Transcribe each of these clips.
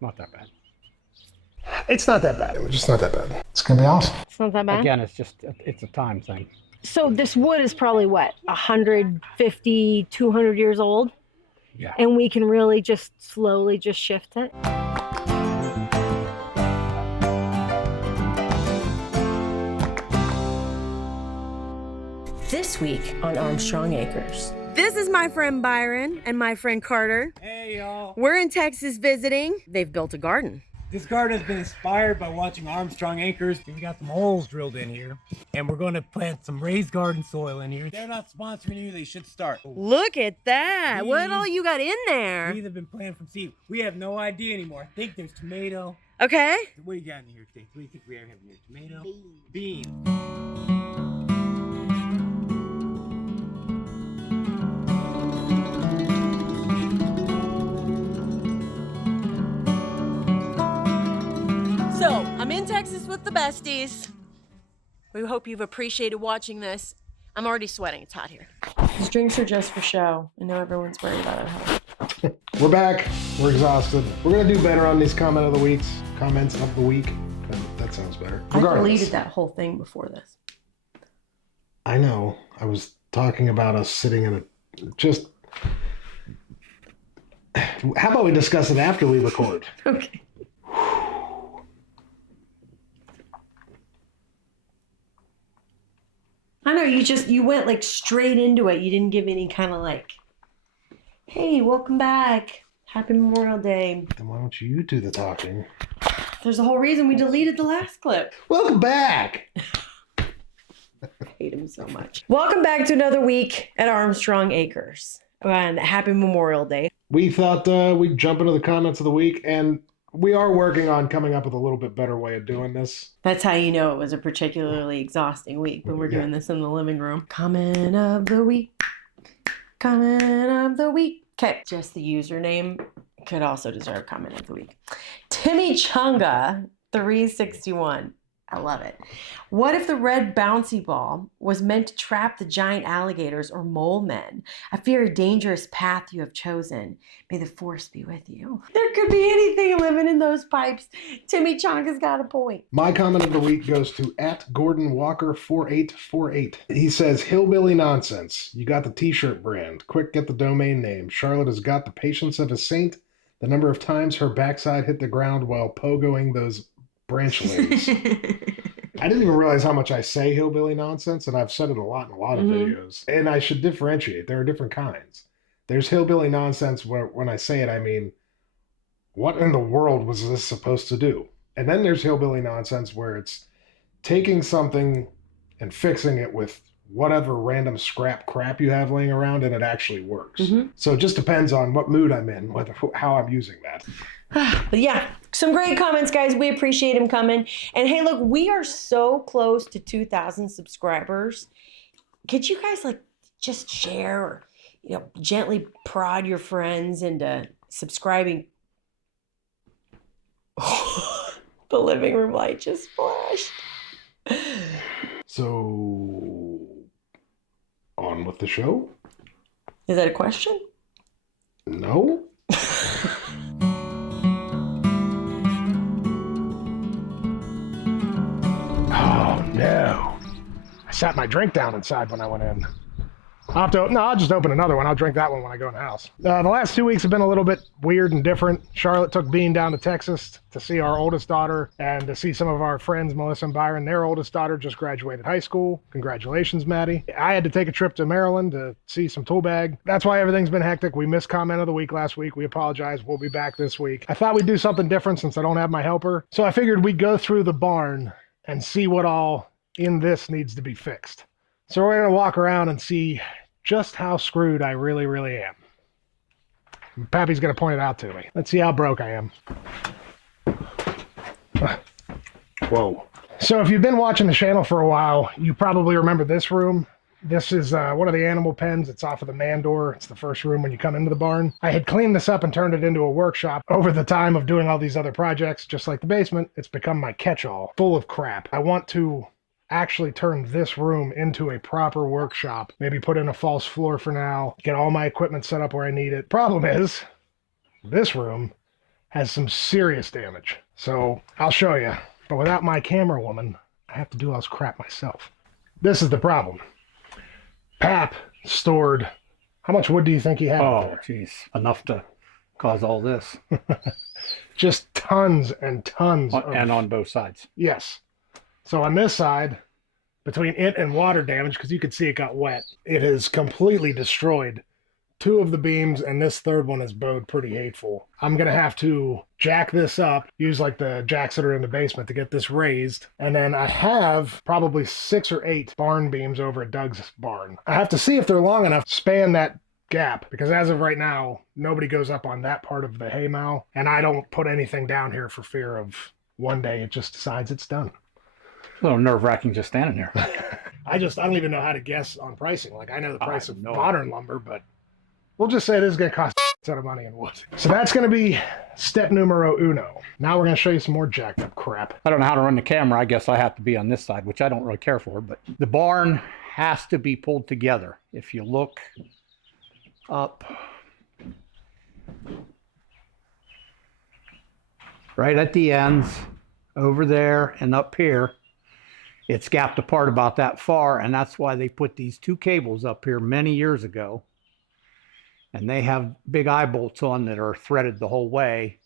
not that bad. It's not that bad. It's just not that bad. It's going to be awesome. It's not that bad. Again, it's a time thing. So this wood is probably what, 150, 200 years old? Yeah. And we can really just slowly just shift it. This week on Armstrong Acres. This is my friend Byron and my friend Carter. Hey, y'all. We're in Texas visiting. They've built a garden. This garden has been inspired by watching Armstrong Acres. We got some holes drilled in here, and we're going to plant some raised garden soil in here. They're not sponsoring you. They should start. Look at that. What all you got in there? These have been planted from seed. We have no idea anymore. I think there's tomato. Okay. What do you got in here, Stacey? What do you think we have in here? Tomato? Bean. So, I'm in Texas with the besties. We hope you've appreciated watching this. I'm already sweating. It's hot here. These drinks are just for show. I know everyone's worried about it. We're back. We're exhausted. We're going to do better on these comments of the week. That sounds better. I deleted that whole thing before this. I know. I was talking about us sitting in a... Just... How about we discuss it after we record? Okay. I know, you went like straight into it. You didn't give any kind of like, hey, welcome back. Happy Memorial Day. Then why don't you do the talking? There's a whole reason we deleted the last clip. Welcome back. I hate him so much. Welcome back to another week at Armstrong Acres. And happy Memorial Day. We thought we'd jump into the comments of the week, and we are working on coming up with a little bit better way of doing this. That's how you know it was a particularly exhausting week when we're doing this in the living room. Comment of the week. Comment of the week. Okay, just the username could also deserve comment of the week. Timmy Chunga 361. I love it. What if the red bouncy ball was meant to trap the giant alligators or mole men? I fear a dangerous path you have chosen. May the force be with you. There could be anything living in those pipes. Timmy Chonga's got a point. My comment of the week goes to @GordonWalker4848. He says, hillbilly nonsense. You got the t-shirt brand. Quick, get the domain name. Charlotte has got the patience of a saint. The number of times her backside hit the ground while pogoing those branchlings. I didn't even realize how much I say hillbilly nonsense, and I've said it a lot in a lot of videos. And I should differentiate. There are different kinds. There's hillbilly nonsense where when I say it, I mean, what in the world was this supposed to do? And then there's hillbilly nonsense where it's taking something and fixing it with whatever random scrap crap you have laying around, and it actually works. So it just depends on what mood I'm in, how I'm using that. But yeah, some great comments, guys. We appreciate them coming. And hey, look, we are so close to 2,000 subscribers. Could you guys like just share or, gently prod your friends into subscribing? The living room light just flashed. So, on with the show? Is that a question? No? Oh, no. I sat my drink down inside when I went in. I'll just open another one. I'll drink that one when I go in the house. The last 2 weeks have been a little bit weird and different. Charlotte took Bean down to Texas to see our oldest daughter and to see some of our friends, Melissa and Byron. Their oldest daughter just graduated high school. Congratulations, Maddie. I had to take a trip to Maryland to see some tool bag. That's why everything's been hectic. We missed comment of the week last week. We apologize. We'll be back this week. I thought we'd do something different since I don't have my helper. So I figured we'd go through the barn and see what all in this needs to be fixed. So we're going to walk around and see just how screwed I really, really am. Pappy's going to point it out to me. Let's see how broke I am. Whoa. So if you've been watching the channel for a while, you probably remember this room. This is one of the animal pens. It's off of the man door. It's the first room when you come into the barn. I had cleaned this up and turned it into a workshop. Over the time of doing all these other projects, just like the basement, it's become my catch-all, full of crap. I want to actually turn this room into a proper workshop. Maybe put in a false floor for now, get all my equipment set up where I need it. Problem is, this room has some serious damage. So I'll show you. But without my camera woman, I have to do all this crap myself. This is the problem. Pap stored, how much wood do you think he had? Oh, jeez. Enough to cause all this. Just tons and tons. And on both sides. Yes. So on this side, between it and water damage, because you could see it got wet, it has completely destroyed 2 of the beams, and this third one is bowed pretty hateful. I'm going to have to jack this up, use like the jacks that are in the basement to get this raised. And then I have probably 6 or 8 barn beams over at Doug's barn. I have to see if they're long enough to span that gap, because as of right now, nobody goes up on that part of the hay mow, and I don't put anything down here for fear of one day it just decides it's done. A little nerve-wracking just standing there. I don't even know how to guess on pricing. Like, I know the price of no modern lumber, but we'll just say this is going to cost a ton of money in wood. So that's going to be step numero uno. Now we're going to show you some more jacked up crap. I don't know how to run the camera. I guess I have to be on this side, which I don't really care for, but the barn has to be pulled together. If you look up right at the ends, over there and up here, it's gapped apart about that far, and that's why they put these 2 cables up here many years ago. And they have big eye bolts on that are threaded the whole way,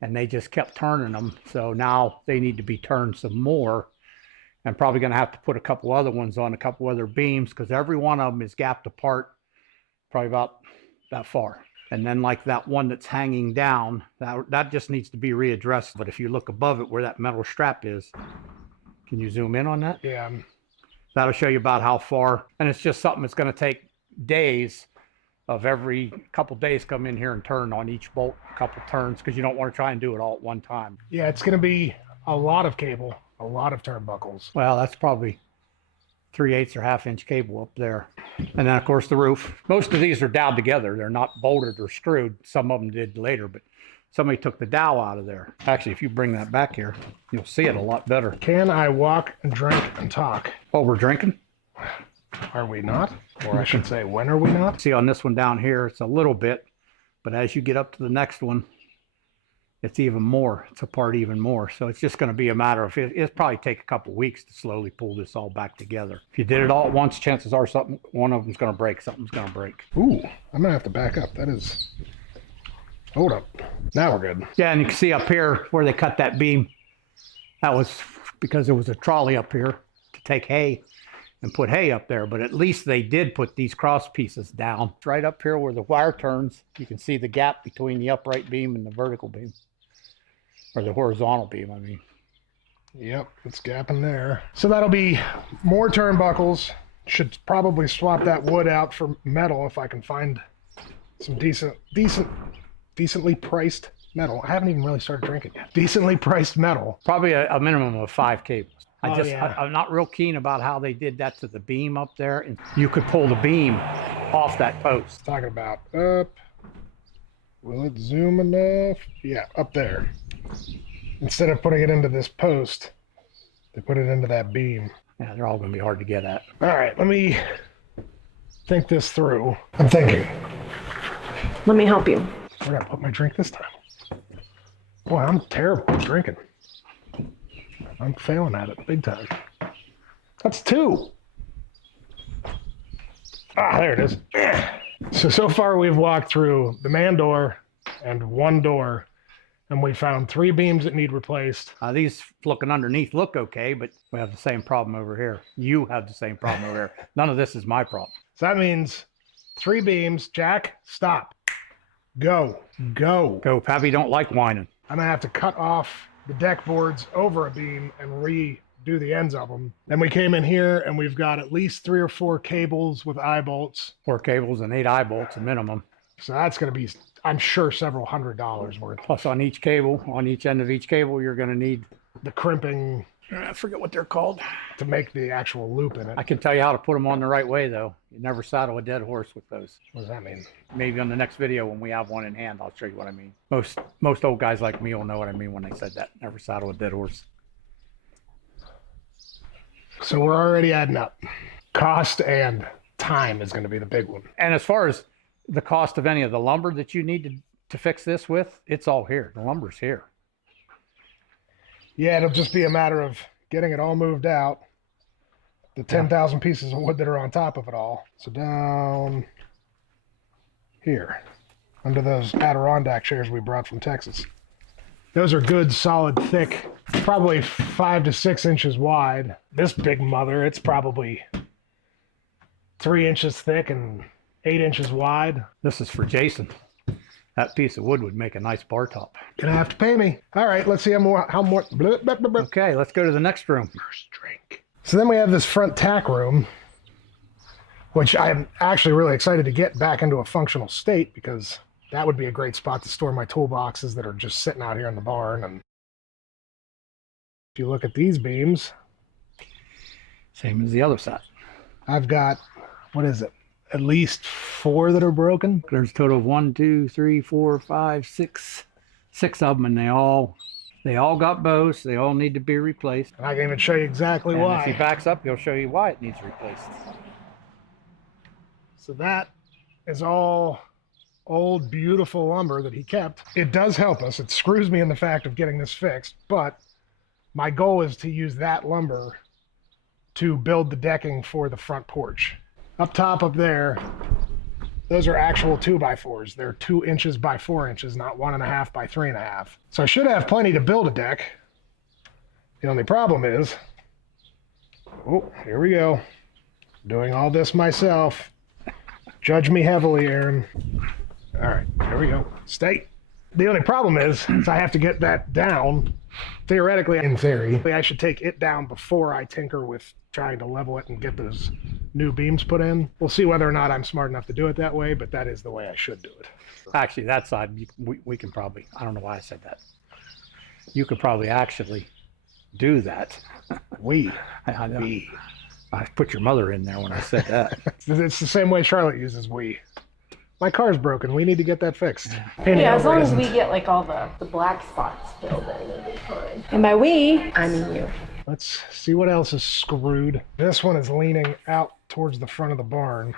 and they just kept turning them. So now they need to be turned some more. I'm probably going to have to put a couple other ones on a couple other beams, because every one of them is gapped apart probably about that far. And then like that one that's hanging down, that just needs to be readdressed. But if you look above it where that metal strap is, can you zoom in on that? Yeah. That'll show you about how far. And it's just something that's going to take days of every couple days come in here and turn on each bolt, a couple turns, because you don't want to try and do it all at one time. Yeah, it's going to be a lot of cable, a lot of turnbuckles. Well, that's probably 3/8 or half-inch cable up there. And then, of course, the roof. Most of these are doweled together. They're not bolted or screwed. Some of them did later, but somebody took the dowel out of there. Actually, if you bring that back here, you'll see it a lot better. Can I walk and drink and talk? Oh, we're drinking? Are we not? Or I should say, when are we not? See, on this one down here, it's a little bit, but as you get up to the next one, it's even more. It's apart even more. So it's just going to be a matter of, it'll probably take a couple of weeks to slowly pull this all back together. If you did it all at once, chances are one of them's going to break. Something's going to break. Ooh, I'm going to have to back up. That is... Hold up. Now we're good. Yeah, and you can see up here where they cut that beam. That was because there was a trolley up here to take hay and put hay up there. But at least they did put these cross pieces down. Right up here where the wire turns, you can see the gap between the upright beam and the vertical beam. Or the horizontal beam, I mean. Yep, it's gapping there. So that'll be more turnbuckles. Should probably swap that wood out for metal if I can find some decently priced metal. I haven't even really started drinking yet. Decently priced metal. Probably a minimum of 5 cables. Yeah. I'm not real keen about how they did that to the beam up there. And you could pull the beam off that post. Talking about up. Will it zoom enough? Yeah, up there. Instead of putting it into this post, they put it into that beam. Yeah, they're all going to be hard to get at. All right, let me think this through. I'm thinking. Let me help you. Where did I put my drink this time? Boy, I'm terrible at drinking. I'm failing at it big time. That's 2. Ah, there it is. So far we've walked through the man door and 1 door, and we found 3 beams that need replaced. These looking underneath look okay, but we have the same problem over here. You have the same problem over here. None of this is my problem. So that means 3 beams. Jack, stop. Go. Go. Go, Pappy don't like whining. I'm going to have to cut off the deck boards over a beam and redo the ends of them. Then we came in here and we've got at least 3 or 4 cables with eye bolts. 4 cables and 8 eye bolts, a minimum. So that's going to be, I'm sure, several $100s worth. Plus on each cable, on each end of each cable, you're going to need The crimping I forget what they're called. to make the actual loop in it. I can tell you how to put them on the right way, though. You never saddle a dead horse with those. What does that mean? Maybe on the next video when we have one in hand, I'll show you what I mean. Most old guys like me will know what I mean when they said that. Never saddle a dead horse. So we're already adding up. Cost and time is going to be the big one. And as far as the cost of any of the lumber that you need to fix this with, it's all here. The lumber's here. Yeah, it'll just be a matter of getting it all moved out. The 10,000 pieces of wood that are on top of it all. So down here, under those Adirondack chairs we brought from Texas. Those are good, solid, thick, probably 5 to 6 inches wide. This big mother, it's probably 3 inches thick and 8 inches wide. This is for Jason. That piece of wood would make a nice bar top. Gonna have to pay me. All right, let's see how more. Blah, blah, blah, blah. Okay, let's go to the next room. First drink. So then we have this front tack room, which I'm actually really excited to get back into a functional state because that would be a great spot to store my toolboxes that are just sitting out here in the barn. And if you look at these beams, Same as the other side. I've got, what is it? At least 4 that are broken. There's a total of 1, 2, 3, 4, 5, 6. 6 of them, and they all got bows. They all need to be replaced. And I can even show you exactly And why. if he backs up, he'll show you why it needs replaced. So that is all old, beautiful lumber that he kept. It does help us. It screws me in the fact of getting this fixed, but my goal is to use that lumber to build the decking for the front porch. Up top up there, those are actual 2x4s. They're 2 inches by 4 inches, not 1.5 by 3.5. So I should have plenty to build a deck. The only problem is, oh, here we go. Doing all this myself. Judge me heavily, Aaron. All right, here we go. Stay. The only problem is I have to get that down. Theoretically, in theory, I should take it down before I tinker with trying to level it and get those new beams put in. We'll see whether or not I'm smart enough to do it that way, but that is the way I should do it. Actually, that side, we can probably, I don't know why I said that. You could probably actually do that. I put your mother in there when I said that. It's the same way Charlotte uses we. My car's broken. We need to get that fixed. Yeah, as long as we get like all the black spots filled in, it'll be fine. And by we, I mean you. Let's see what else is screwed. This one is leaning out towards the front of the barn.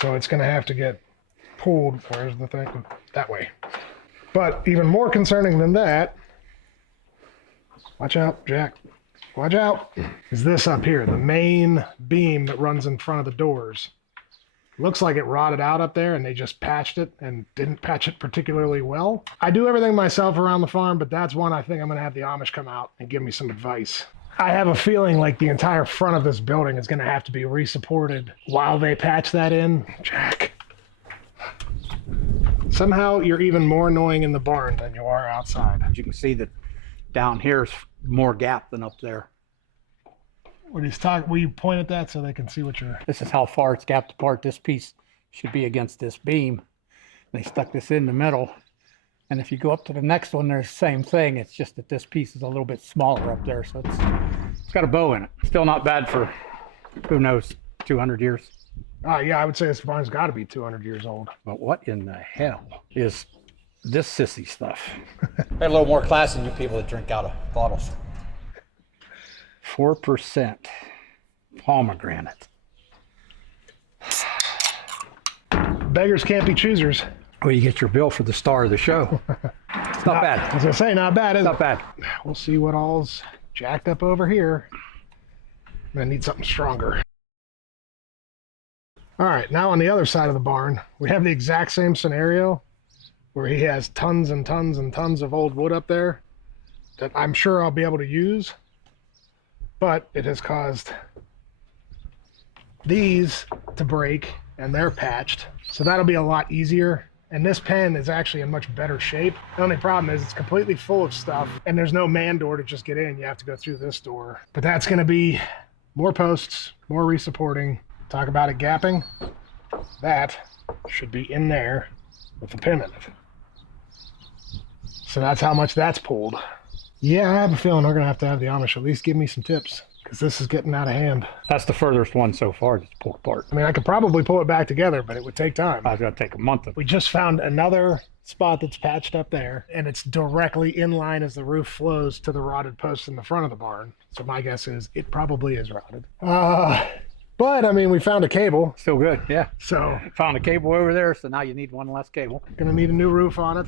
So it's going to have to get pulled. Where's the thing? That way. But even more concerning than that, watch out, Jack. Watch out. Is this up here, the main beam that runs in front of the doors. Looks like it rotted out up there and they just patched it and didn't patch it particularly well. I do everything myself around the farm, but that's one I think I'm going to have the Amish come out and give me some advice. I have a feeling like the entire front of this building is going to have to be resupported while they patch that in. Jack. Somehow you're even more annoying in the barn than you are outside. You can see that down here is more gap than up there. When he's talking, will you point at that so they can see what you're... This is how far it's gapped apart. This piece should be against this beam. They stuck this in the middle. And if you go up to the next one, there's the same thing. It's just that this piece is a little bit smaller up there. So it's got a bow in it. Still not bad for, who knows, 200 years. Yeah, I would say this barn's got to be 200 years old. But what in the hell is this sissy stuff? I had a little more class than you people that drink out of bottles. 4% pomegranate. Beggars can't be choosers. Well, you get your bill for the star of the show. It's not bad. I was going to say, not bad, is it? Not bad. We'll see what all's jacked up over here. I'm going to need something stronger. All right, now on the other side of the barn, we have the exact same scenario where he has tons and tons and tons of old wood up there that I'm sure I'll be able to use, but it has caused these to break and they're patched. So that'll be a lot easier. And this pen is actually in much better shape. The only problem is it's completely full of stuff and there's no man door to just get in. You have to go through this door. But that's going to be more posts, more resupporting. Talk about it gapping. That should be in there with the pin in it. So that's how much that's pulled. Yeah, I have a feeling we're going to have the Amish at least give me some tips because this is getting out of hand. That's the furthest one so far that's pulled apart. I mean, I could probably pull it back together, but it would take time. It's going to take a month. We just found another spot that's patched up there, and it's directly in line as the roof flows to the rotted posts in the front of the barn. So my guess is it probably is rotted. But I mean, we found a cable, Still good, yeah. so Found a cable over there, so now you need one less cable. gonna need a new roof on it.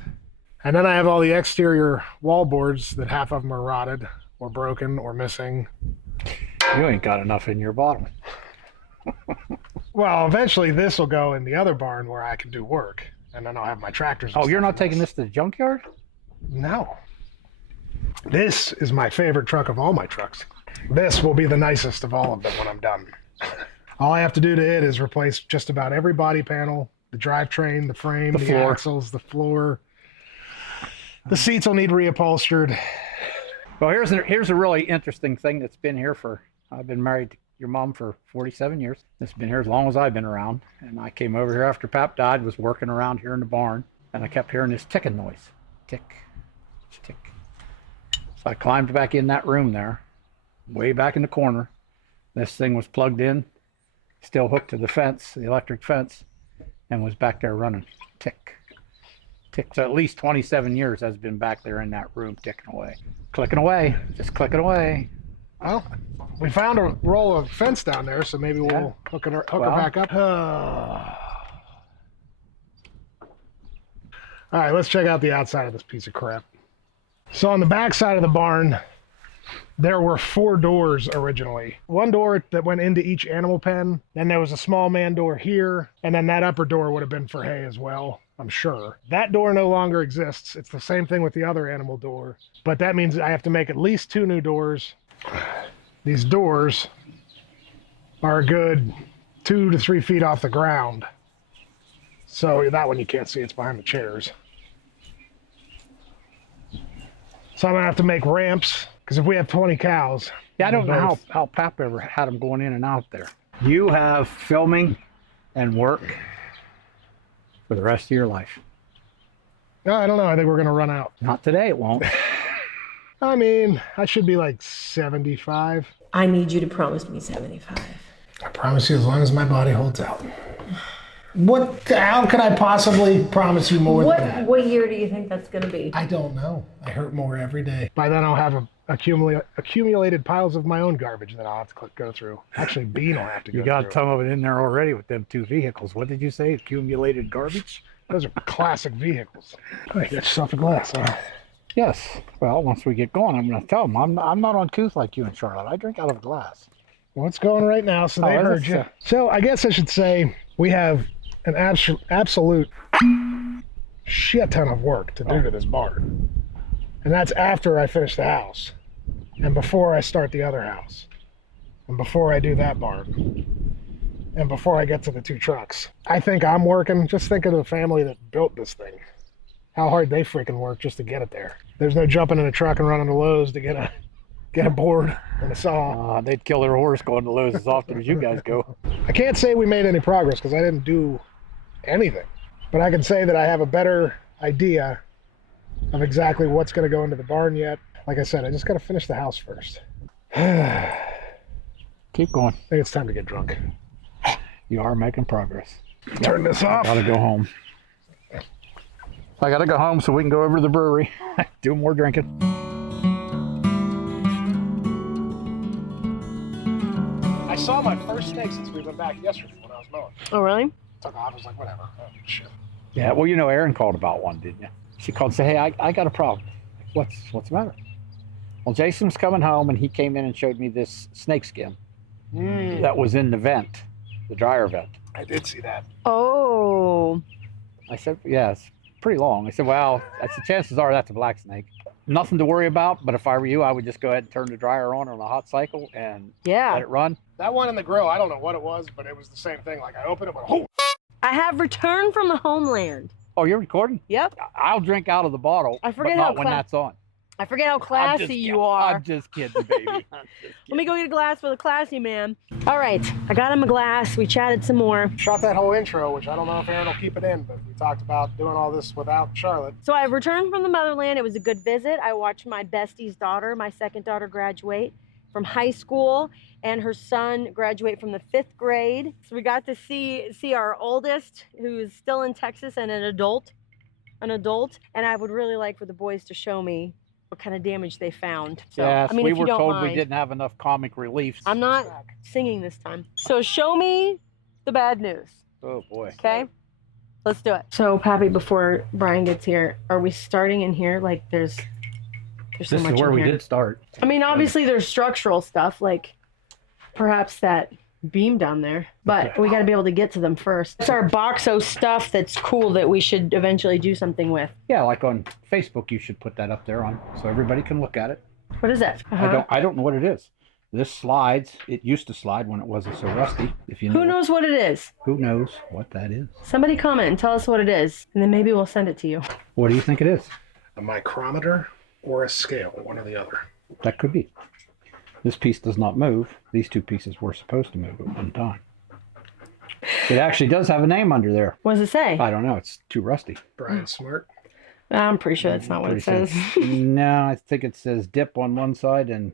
And then I have all the exterior wall boards that half of them are rotted or broken or missing. You ain't got enough in your bottom. Well, eventually this will go in the other barn where I can do work, and then I'll have my tractors. and Oh, you're stuff not in taking this to the junkyard? No. This is my favorite truck of all my trucks. This will be the nicest of all of them when I'm done. All I have to do to it is replace just about every body panel, the drivetrain, the frame, the floor. axles, the floor. The seats will need reupholstered. Well, here's a really interesting thing that's been here for, I've been married to your mom for 47 years. It's been here as long as I've been around. And I came over here after Pap died, was working around here in the barn, and I kept hearing this ticking noise. Tick, tick. So I climbed back in that room there, way back in the corner. This thing was plugged in, still hooked to the fence, the electric fence, and was back there running. Tick, tick. So at least 27 years has been back there in that room ticking away. Clicking away, just clicking away. Well, we found a roll of fence down there, so maybe we'll hook her back up. All right, let's check out the outside of this piece of crap. So on the back side of the barn, there were 4 doors originally. One door that went into each animal pen, then there was a small man door here, and then that upper door would have been for hay as well, I'm sure. That door no longer exists. It's the same thing with the other animal door, but that means I have to make at least 2 new doors. These doors are a good 2 to 3 feet off the ground. So that one you can't see, it's behind the chairs. So I'm gonna have to make ramps, because if we have 20 cows. Yeah, I don't know how Pap ever had them going in and out there. You have filming and work for the rest of your life. No, I don't know, I think we're gonna run out. Not today, it won't. I mean, I should be like 75. I need you to promise me 75. I promise you, as long as my body holds out. How can I possibly promise you more than that? What year do you think that's going to be? I don't know. I hurt more every day. By then I'll have accumulated piles of my own garbage that I'll have to go through. Actually, Bean will have to go You through. got some of it in there already with them 2 vehicles. What did you say? Accumulated garbage? Those are classic vehicles. Oh, you got yourself a glass, huh? Yes. Well, once we get going, I'm going to tell them I'm not uncouth like you and Charlotte. I drink out of a glass. Well, it's going right now, so they is heard it? you. So I guess I should say we have an absolute shit ton of work to do to this barn. And that's after I finish the house. And before I start the other house. And before I do that barn. And before I get to the 2 trucks. I think I'm working. Just think of the family that built this thing. How hard they freaking work just to get it there. There's no jumping in a truck and running to Lowe's to get a board and a saw. They'd kill their horse going to Lowe's as often as you guys go. I can't say we made any progress because I didn't do anything. But I can say that I have a better idea of exactly what's going to go into the barn yet. Like I said, I just got to finish the house first. Keep going. I think it's time to get drunk. You are making progress. Turn this off. Gotta go home. I gotta go home so we can go over to the brewery. Do more drinking. I saw my first snake since we went back yesterday when I was mowing. Oh, really? Took off. I was like, whatever. Oh, shit. Yeah, well, you know, Erin called about one, didn't you? She called and said, hey, I got a problem. What's the matter? Well, Jason was coming home and he came in and showed me this snake skin that was in the vent, the dryer vent. I did see that. Oh. I said, yeah, it's pretty long. I said, well, the chances are that's a black snake. Nothing to worry about, but if I were you, I would just go ahead and turn the dryer on a hot cycle and let it run. That one in the grill, I don't know what it was, but it was the same thing. Like I opened it, but oh! I have returned from the homeland. Oh, you're recording? Yep. I'll drink out of the bottle, I forget but how not when that's on. I forget how classy you are. I'm just kidding, baby. Let me go get a glass for the classy man. All right, I got him a glass. We chatted some more. Shot that whole intro, which I don't know if Aaron will keep it in, but we talked about doing all this without Charlotte. So I've returned from the motherland. It was a good visit. I watched my bestie's daughter, my second daughter, graduate from high school, and her son graduate from the 5th grade. So we got to see our oldest, who's still in Texas and an adult. And I would really like for the boys to show me what kind of damage they found. So, Yes, I mean, we if you were don't told mind, we didn't have enough comic relief. I'm not singing this time. So show me the bad news. Oh boy. Okay, let's do it. So, Pappy, before Brian gets here, are we starting in here? Like, there's so This much is where in we here. did start. I mean, obviously there's structural stuff, like perhaps that beam down there, but we got to be able to get to them first. It's our Boxo stuff that's cool that we should eventually do something with. Yeah, like on Facebook, you should put that up there on so everybody can look at it. What is that? I don't know what it is. This slides. It used to slide when it wasn't so rusty. If you know, Who knows what it is? Who knows what that is? Somebody comment and tell us what it is, and then maybe we'll send it to you. What do you think it is? A micrometer or a scale, one or the other. That could be. This piece does not move. These two pieces were supposed to move at one time. It actually does have a name under there. What does it say? I don't know. It's too rusty. Brian Smart. I'm pretty sure that's not what it says. No, I think it says dip on one side and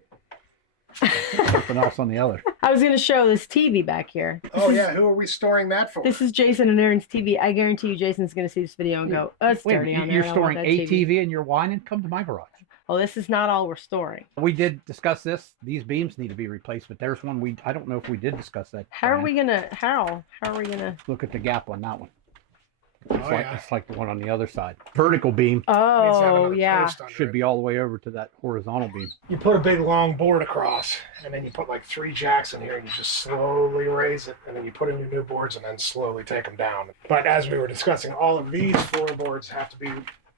something else on the other. I was going to show this TV back here. Oh, yeah. Who are we storing that for? This is Jason and Aaron's TV. I guarantee you Jason's going to see this video and go, oh, it's Wait, dirty on there. you're I don't want storing that a TV and you're whining? Come to my garage. Oh, this is not all we're storing. We did discuss this. These beams need to be replaced, but there's one I don't know if we did discuss that. How are Brian. we going to, how are we going to? Look at the gap on that one. Oh, It's like the one on the other side. Vertical beam Needs to have Oh, another yeah. post under should it. be all the way over to that horizontal beam. You put a big long board across, and then you put like 3 jacks in here, and you just slowly raise it, and then you put in your new boards, and then slowly take them down. But as we were discussing, all of these floorboards have to be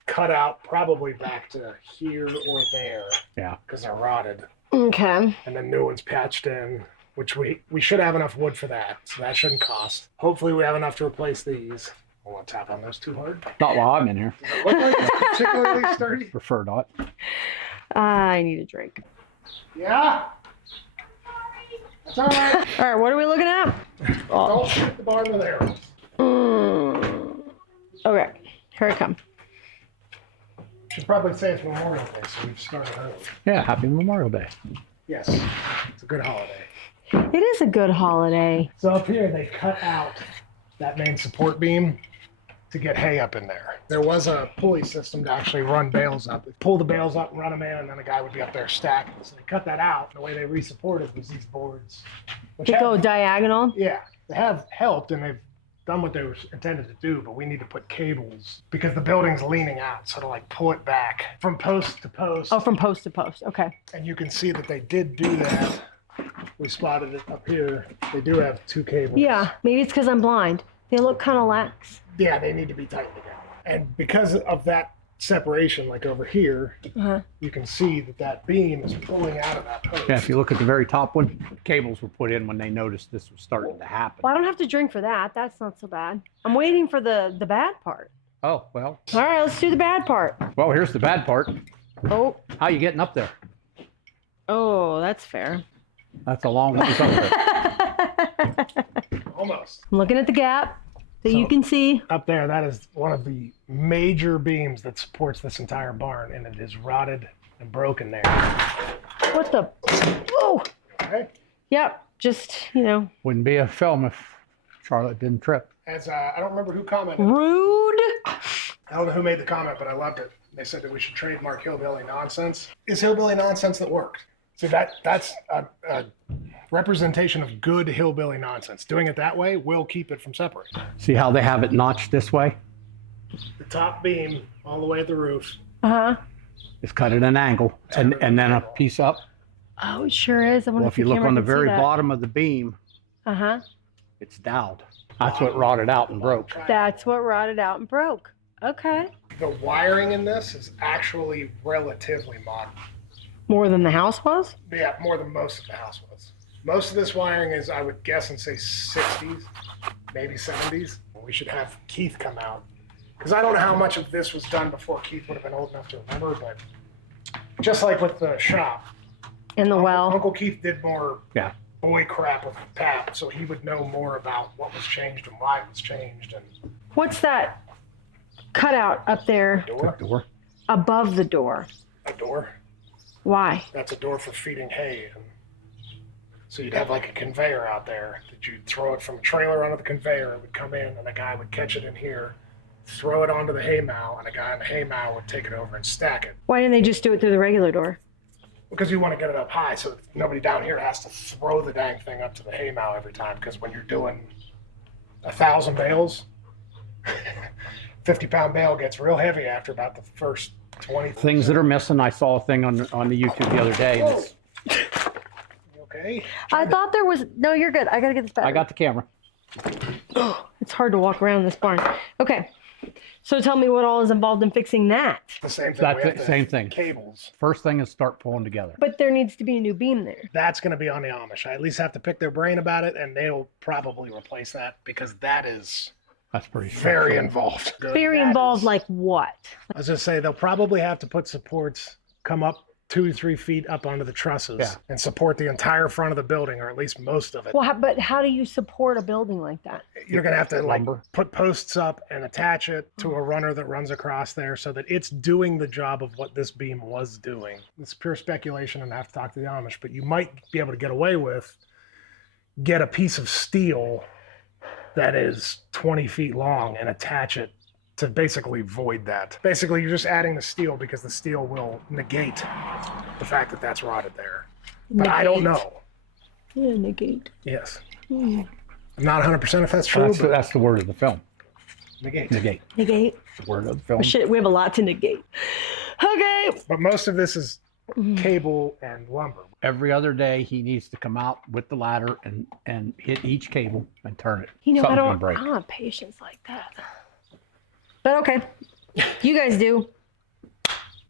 cut out probably back to here or there. Yeah. Because they're rotted. Okay. And then new ones patched in, which we should have enough wood for that, so that shouldn't cost. Hopefully we have enough to replace these. I won't tap on those too hard. Not while I'm in here. Does it look like it's particularly sturdy? Prefer not. I need a drink. Yeah. That's all right. All right, what are we looking at? Don't shoot the barn with arrows. Okay, here I come. Should probably say it's Memorial Day, so we've started early. Yeah, happy Memorial Day. Yes, it's a good holiday. It is a good holiday. So up here, they cut out that main support beam to get hay up in there. There was a pulley system to actually run bales up. They'd pull the bales up and run them in, and then a guy would be up there stacking. So they cut that out. The way they re-supported was these boards. Which To go diagonal. yeah, they have helped, and they've done what they were intended to do, but we need to put cables because the building's leaning out, so to like pull it back from post to post. Oh, from post to post. Okay. And you can see that they did do that. We spotted it up here. They do have 2 cables. Yeah, maybe it's because I'm blind. They look kind of lax. Yeah, they need to be tightened together. And because of that separation, like over here, you can see that that beam is pulling out of that post. Yeah, if you look at the very top one, cables were put in when they noticed this was starting to happen. Well, I don't have to drink for that. That's not so bad. I'm waiting for the bad part. Oh, well. All right, let's do the bad part. Well, here's the bad part. Oh, How you getting up there? oh, that's fair. That's a long ways up there. Almost. I'm looking at the gap that you So- can see. Up there, that is one of the major beams that supports this entire barn, and it is rotted and broken there. What the? Oh, Okay? yep. Just, you know, Wouldn't be a film if Charlotte didn't trip. As I don't remember who commented. rude. I don't know who made the comment, but I loved it. They said that we should trademark hillbilly nonsense. It's hillbilly nonsense that worked. So that's a representation of good hillbilly nonsense. Doing it that way will keep it from separating. See how they have it notched this way? The top beam all the way at the roof. Uh-huh. It's cut at an angle and then a piece up. Oh, it sure is. I wonder Well, if you look on the very bottom. bottom of the beam, Uh-huh. it's doweled. That's what rotted out and broke. That's what rotted out and broke. Okay. The wiring in this is actually relatively modern. More than the house was? Yeah, more than most of the house was. Most of this wiring is, I would guess, and say 60s, maybe 70s. We should have Keith come out. Because I don't know how much of this was done before Keith would have been old enough to remember, but just like with the shop, In the well. Uncle Keith did more Yeah. boy crap with Pat, so he would know more about what was changed and why it was changed. And What's that cutout up there Door. above the door? a door. Why? That's a door for feeding hay. And so you'd have like a conveyor out there that you'd throw it from a trailer onto the conveyor. It would come in, and a guy would catch it in here, throw it onto the haymow, and a guy on the haymow would take it over and stack it. Why didn't they just do it through the regular door? Because you want to get it up high so that nobody down here has to throw the dang thing up to the haymow every time. Because when you're doing 1,000 bales, 50-pound bale gets real heavy after about the first 20 Things that are missing. I saw a thing on the YouTube the other day. And it's, You okay? I thought there was. No, you're good. I gotta get this back. I got the camera. It's hard to walk around this barn. Okay. So tell me what all is involved in fixing that. The same thing. That's We have the to- same thing. Cables. First thing is start pulling together. But there needs to be a new beam there. That's going to be on the Amish. I at least have to pick their brain about it, and they'll probably replace that because that is That's pretty very structural. involved. Very That involved, is- like what? I was going to say they'll probably have to put supports, come up 2 or 3 feet up onto the trusses, Yeah. and support the entire front of the building, or at least most of it. Well, but how do you support a building like that? You're going to have to Lumber. put posts up and attach it to a runner that runs across there so that it's doing the job of what this beam was doing. It's pure speculation, and I have to talk to the Amish, but you might be able to get away with get a piece of steel that is 20 feet long and attach it to basically void that. Basically, you're just adding the steel because the steel will negate the fact that that's rotted there. But I don't Negate. know. Yeah, negate. Yes. I'm not 100% if that's true, but That's the word of the film. negate. Negate. Negate. The word of the film. Shit, we have a lot to negate. Okay. But most of this is cable and lumber. Every other day, he needs to come out with the ladder and hit each cable and turn it. You know, Something's I gonna don't break. have patience like that. But okay. You guys do.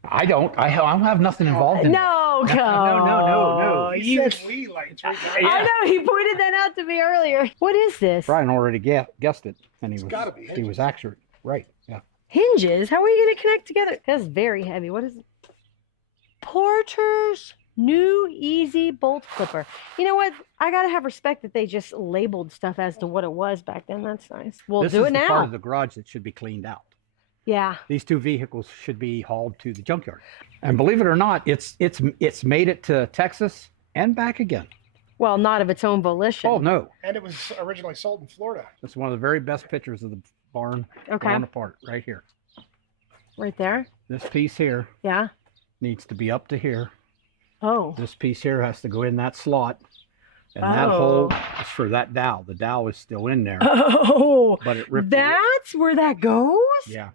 I don't. I don't have nothing involved in it. No, no. He You, said we like drink I know, he pointed that out to me earlier. What is this? Brian already guessed it, and he gotta be was accurate. Right. Yeah. Hinges? How are you going to connect together? That's very heavy. What is it? Porter's new easy bolt clipper. You know what? I got to have respect that they just labeled stuff as to what it was back then. That's nice. We'll This do is it the part now. of the garage that should be cleaned out. Yeah. These 2 vehicles should be hauled to the junkyard. And believe it or not, it's made it to Texas and back again. Well, not of its own volition. Oh no, And it was originally sold in Florida. it's one of the very best pictures of the barn Okay. falling apart right here. Right there. This piece here Yeah. needs to be up to here. Oh. This piece here has to go in that slot, and that hole is for that dowel. The dowel is still in there, Oh. but it ripped. That's where that goes? Yeah.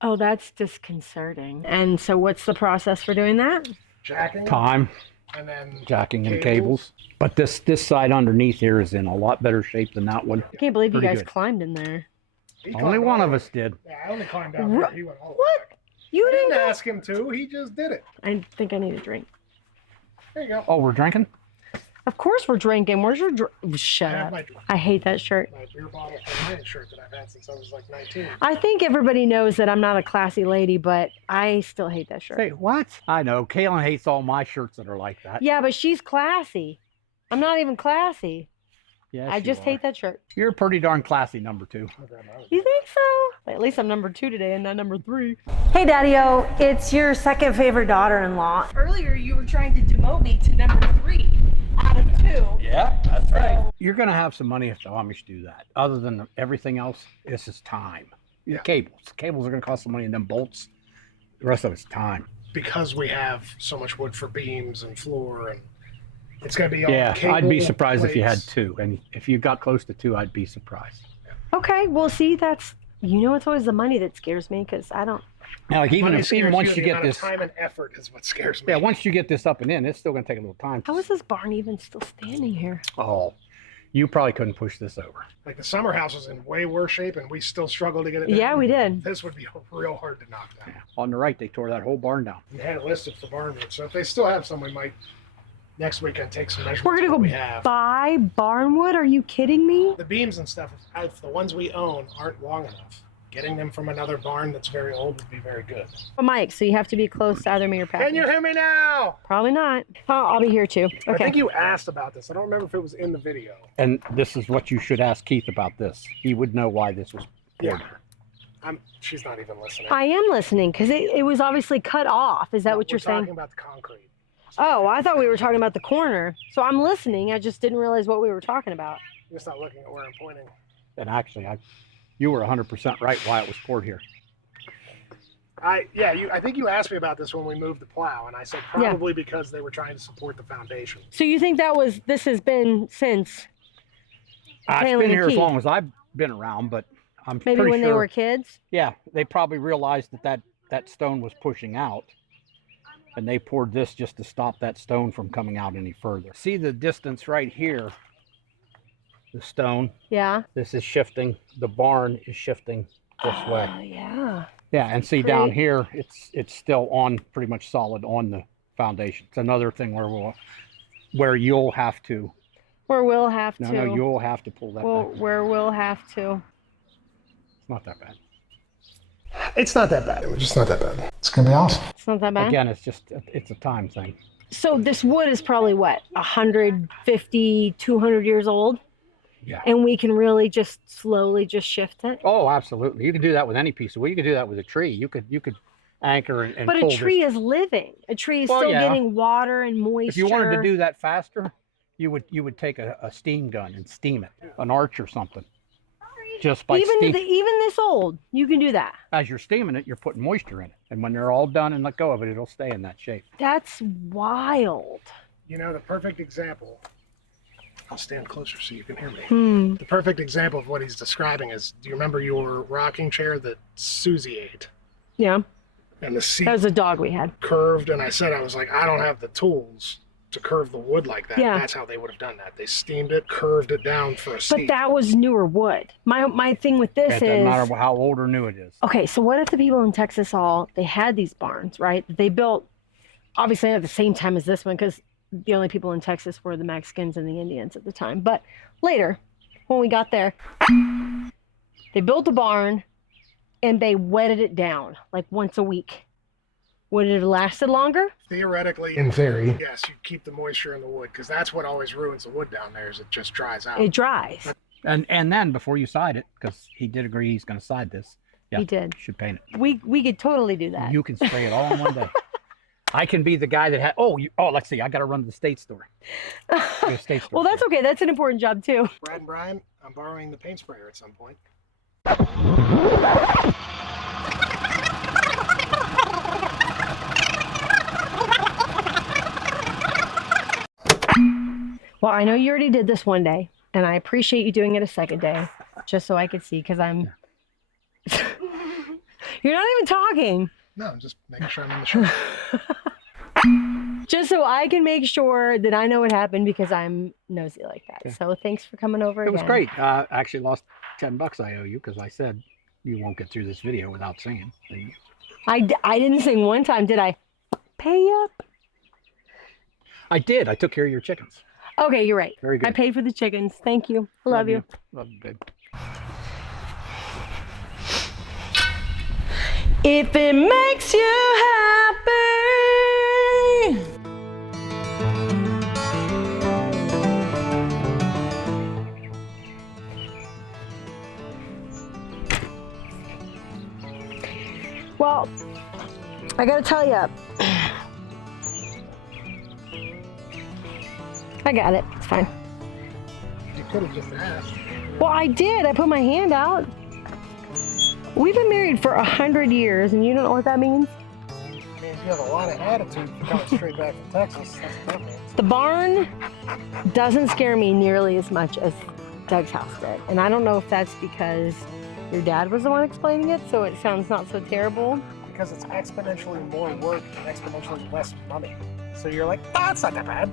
Oh, that's disconcerting. And so what's the process for doing that? Jacking. Time, And then jacking and cables. But this side underneath here is in a lot better shape than that one. I can't believe you Pretty guys good. climbed in there. he Only climbed one all of the- us did. Yeah, I only climbed down there. He went all the way What? back. You I didn't didn't go? ask him to. He just did it. I think I need a drink. There you go. Oh, we're drinking? Of course we're drinking. Where's your drink? Shut I have up. my, I hate that shirt. my beer bottle Hawaiian shirt that I've had since I was like 19. I think everybody knows that I'm not a classy lady, but I still hate that shirt. Hey, what? I know. Kaylin hates all my shirts that are like that. Yeah, but she's classy. I'm not even classy. Yes, I you just are. hate that shirt. You're pretty darn classy, number 2. You think so? At least I'm number 2 today and not number 3. Hey, Daddy-O, it's your second favorite daughter-in-law. Earlier, you were trying to demote me to number 3 out of 2. Yeah, that's right. You're going to have some money if the Amish do that. Other than everything else, this is time. Yeah. Cables. Cables are going to cost some money, and then bolts. The rest of it's time. Because we have so much wood for beams and floor, and it's going to be all Yeah, I'd be cable surprised if you had plates. 2. And if you got close to 2, I'd be surprised. Okay, well, see, that's, you know, it's always the money that scares me because I don't, Now, like even Money scares once the you get amount of this, time and effort is what scares me. yeah, once you get this up and in, it's still going to take a little time. how is this barn even still standing here? Oh, you probably couldn't push this over. Like the summer house was in way worse shape, and we still struggled to get it down. Yeah, we did. This would be real hard to knock down. On the right, they tore that whole barn down. We had it listed for barnwood, so if they still have some, we might next weekend take some measurements. We're going of what to we go have. buy barnwood? Are you kidding me? The beams and stuff, if the ones we own aren't long enough, getting them from another barn that's very old would be very good. Mike, so you have to be close to either me or Pat. Can you hear me now? Probably not. Oh, I'll be here too. I Okay. think you asked about this. I don't remember if it was in the video. And this is what you should ask Keith about this. He would know why this was poured. Yeah. She's not even listening. I am listening because it was obviously cut off. Is that what you're We're talking saying? about the concrete. Oh, I thought we were talking about the corner. So I'm listening. I just didn't realize what we were talking about. You're just not looking at where I'm pointing. And actually, You were 100% right why it was poured here. I think you asked me about this when we moved the plow, and I said probably because they were trying to support the foundation. So you think this has been since? It's been here as long as I've been around, but I'm maybe pretty when sure, they were kids. Yeah, they probably realized that stone was pushing out, and they poured this just to stop that stone from coming out any further. See the distance right here? The stone. Yeah. This is shifting. The barn is shifting this way. Yeah. Yeah, and see down here, it's still on pretty much solid on the foundation. It's another thing where you'll have to. Where we'll have to. No, you'll have to pull that back. Where we'll have to. It's not that bad. It's not that bad. It's just not that bad. It's gonna be awesome. It's not that bad. Again, it's a time thing. So this wood is probably what, 150, 200 years old? Yeah. And we can really just slowly just shift it. Oh, absolutely. You can do that with any piece of wood. You can do that with a tree. You could anchor and but pull a tree is living. A tree is still getting water and moisture. If you wanted to do that faster, you would take a steam gun and steam it, an arch or something. Just by even this old, you can do that. As you're steaming it, you're putting moisture in it, and when they're all done and let go of it, it'll stay in that shape. That's wild. You know, the perfect example. I'll stand closer so you can hear me. The perfect example of what he's describing is, do you remember your rocking chair that Susie ate? Yeah. And the seat that was a dog we had. Curved, and I was like, I don't have the tools to curve the wood like that. Yeah. That's how they would have done that. They steamed it, curved it down for a seat. But that was newer wood. My thing with this It doesn't matter how old or new it is. Okay, so what if the people in Texas they had these barns, right? They built, obviously at the same time as this one, because the only people in Texas were the Mexicans and the Indians at the time. But later, when we got there, they built a barn and they wetted it down like once a week. Would it have lasted longer? Theoretically, in theory, yes, you keep the moisture in the wood, because that's what always ruins the wood down there, is it just dries out. It dries. And then before you side it, because he did agree he's going to side this. Yeah, he did. You should paint it. We could totally do that. You can spray it all in one day. I can be the guy that had. Let's see. I got to run to the state store. Well, that's okay. That's an important job too. Brad and Brian, I'm borrowing the paint sprayer at some point. Well, I know you already did this one day, and I appreciate you doing it a second day, just so I could see, because I'm. You're not even talking. No, I'm just making sure I'm in the show. Just so I can make sure that I know what happened, because I'm nosy like that. Yeah. So thanks for coming over again. It was great. I actually lost $10 I owe you, because I said you won't get through this video without singing. I didn't sing one time, did I? Pay up. I did. I took care of your chickens. Okay, you're right. Very good. I paid for the chickens. Thank you. Love you. Love you, babe. If it makes you happy. Well, I gotta tell you, I got it. It's fine. You could have just asked. Well, I did. I put my hand out. We've been married for 100 years, and you don't know what that means? It means you have a lot of attitude for coming straight back from Texas. That's what that means. The barn doesn't scare me nearly as much as Doug's house did. And I don't know if that's because your dad was the one explaining it, so it sounds not so terrible. Because it's exponentially more work and exponentially less money. So you're like, it's not that bad.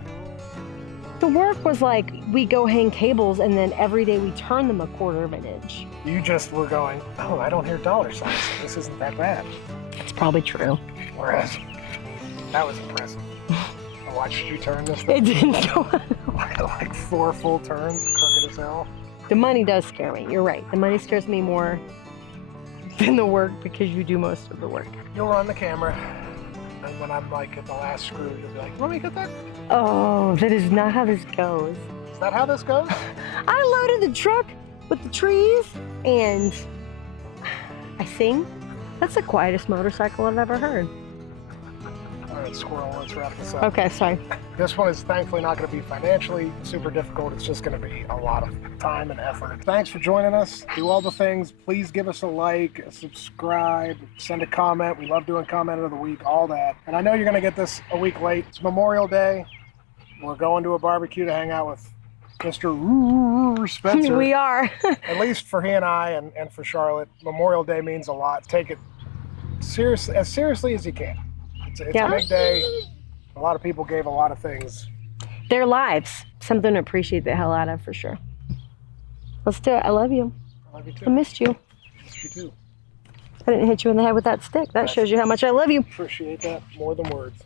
The work was like, we go hang cables, and then every day we turn them 1/4 of an inch. You just were going, I don't hear dollar signs, so this isn't that bad. It's probably true. Whereas, that was impressive. I watched you turn this thing. It didn't go like 4 full turns, crooked as hell. The money does scare me. You're right. The money scares me more than the work, because you do most of the work. You'll run the camera, and when I'm like at the last screw, you'll be like, you want me to get that? Oh, that is not how this goes. Is that how this goes? I loaded the truck with the trees, and I sing. That's the quietest motorcycle I've ever heard. All right, red squirrel. Let's wrap this up. Okay, sorry. This one is thankfully not going to be financially super difficult. It's just going to be a lot of time and effort. Thanks for joining us. Do all the things. Please give us a like, a subscribe, send a comment. We love doing comment of the week, all that. And I know you're going to get this a week late. It's Memorial Day. We're going to a barbecue to hang out with Mr. Spencer. We are. At least for he and I and for Charlotte, Memorial Day means a lot. Take it as seriously as you can. It's Yeah. a big day. A lot of people gave a lot of things. Their lives. Something to appreciate the hell out of, for sure. Let's do it. I love you. I love you too. I missed you. Missed you too. I didn't hit you in the head with that stick. That shows you how much I love you. Appreciate that more than words.